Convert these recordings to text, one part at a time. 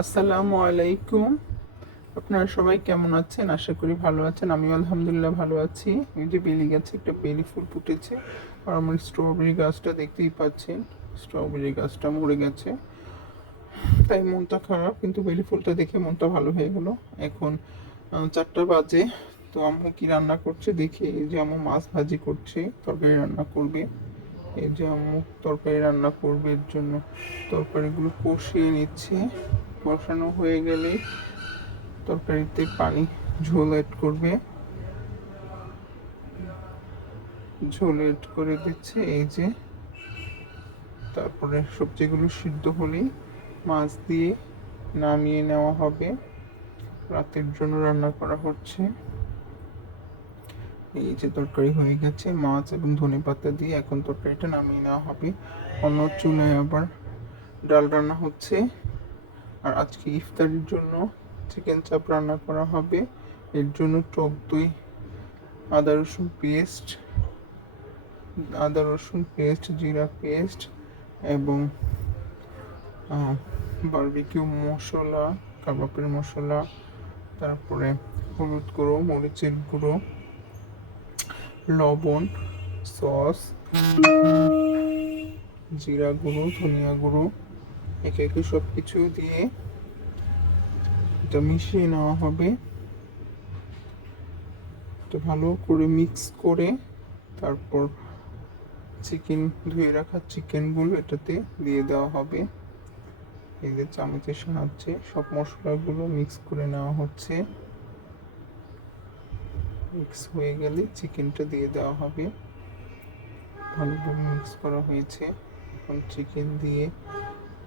আসসালামু আলাইকুম। আপনারা সবাই কেমন আছেন? আশা করি ভালো আছেন। আমিও আলহামদুলিল্লাহ ভালো আছি। এই যে বেলি গাছে একটা বেলি ফুল ফুটেছে, আর আমার স্ট্রবেরি গাছটা দেখতেই পাচ্ছেন, স্ট্রবেরি গাছটা মরে গেছে, তাই মনটা খারাপ। কিন্তু বেলি ফুলটা দেখে মনটা ভালো হয়ে গেল। এখন 4টা বাজে। তো আম্মু কি রান্না করছে দেখি। এই যে আম্মু মাছ ভাজি করছে, তরকারি রান্না করবে। এই যে আম্মু তরকারি রান্না করবে, এর জন্য তরকারিগুলো কষিয়ে নিচ্ছে। কষানো হয়ে গেলে তরকারিতে পানি, ঝোল অ্যাড করবে। ঝোল অ্যাড করে দিচ্ছে এই যে। তারপরে সবজিগুলো সিদ্ধ হলেই মাছ দিয়ে নামিয়ে নেওয়া হবে। রাতের জন্য রান্না করা হচ্ছে। এই যে তরকারি হয়ে গেছে, মাছ এবং ধনেপাতা দিয়ে এখন তরকারিটা নামিয়ে নেওয়া হবে। অন্য চুলায় আবার ডাল রান্না হচ্ছে। আর আজকে ইফতারির জন্য চিকেন চাপ রান্না করা হবে। এর জন্য টক দই, আদা রসুন পেস্ট, জিরা পেস্ট এবং বারবিকিউ মশলা, কাবাবের মশলা, তারপরে হলুদ গুঁড়ো, মরিচের গুঁড়ো, লবণ, সস, জিরা গুঁড়ো, ধনিয়া গুঁড়ো, একে একে সব কিছু দিয়ে এটা মিশিয়ে নেওয়া হবে। এটা ভালো করে মিক্স করে তারপর ধুয়ে রাখা চিকেনগুলো এটাতে দিয়ে দেওয়া হবে। এই যে চামচের সাহায্যে সব মশলাগুলো মিক্স করে নেওয়া হচ্ছে। মিক্স হয়ে গেলে চিকেনটা দিয়ে দেওয়া হবে। ভালোভাবে মিক্স করা হয়েছে। এখন চিকেন দিয়ে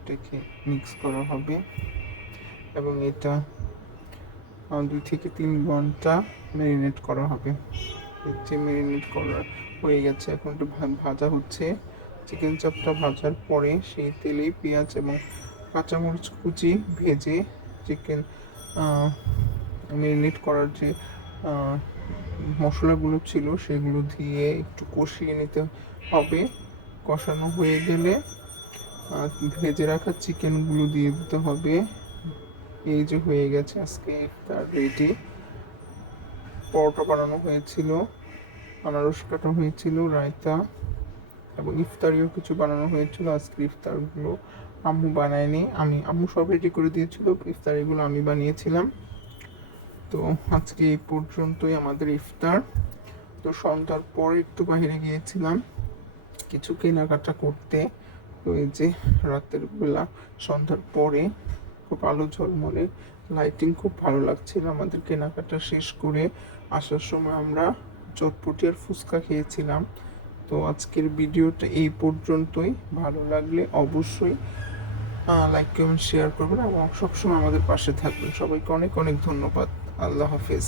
এটাকে মিক্স করা হবে এবং এটা 2 থেকে 3 ঘন্টা ম্যারিনেট করা হবে। যে ম্যারিনেট করা হয়ে গেছে, এখন একটু ভাজা হচ্ছে। চিকেন চাপটা ভাজার পরে সেই তেলেই পেঁয়াজ এবং কাঁচামরিচ কুচি ভেজে চিকেন ম্যারিনেট করার যে মশলাগুলো ছিল সেগুলো দিয়ে একটু কষিয়ে নিতে হবে। কষানো হয়ে গেলে ভেজে রাখা চিকেনগুলো দিয়ে দিতে হবে। এই যে হয়ে গেছে আজকে ইফতার রেডি। পরোটা বানানো হয়েছিল, আনারস কাটা হয়েছিল, রায়তা এবং ইফতারিও কিছু বানানো হয়েছিল। আজকে ইফতারগুলো আম্মু বানায়নি, আম্মু সব রেডি করে দিয়েছিল, ইফতারিগুলো আমি বানিয়েছিলাম। তো আজকে এই পর্যন্তই আমাদের ইফতার। তো সন্ধ্যার পরে একটু বাইরে গিয়েছিলাম কিছু কেনাকাটা করতে। তো এই যে রাতের বেলা সন্ধ্যার পরে খুব আলো ঝলমলে লাইটিং, খুব ভালো লাগছিল। আমাদের কেনাকাটা শেষ করে আসার সময় আমরা চটপটি আর ফুচকা খেয়েছিলাম। তো আজকের ভিডিওটা এই পর্যন্তই। ভালো লাগলে অবশ্যই লাইক কমেন্ট শেয়ার করবেন এবং সবসময় আমাদের পাশে থাকবেন। সবাইকে অনেক অনেক ধন্যবাদ। আল্লাহ হাফেজ।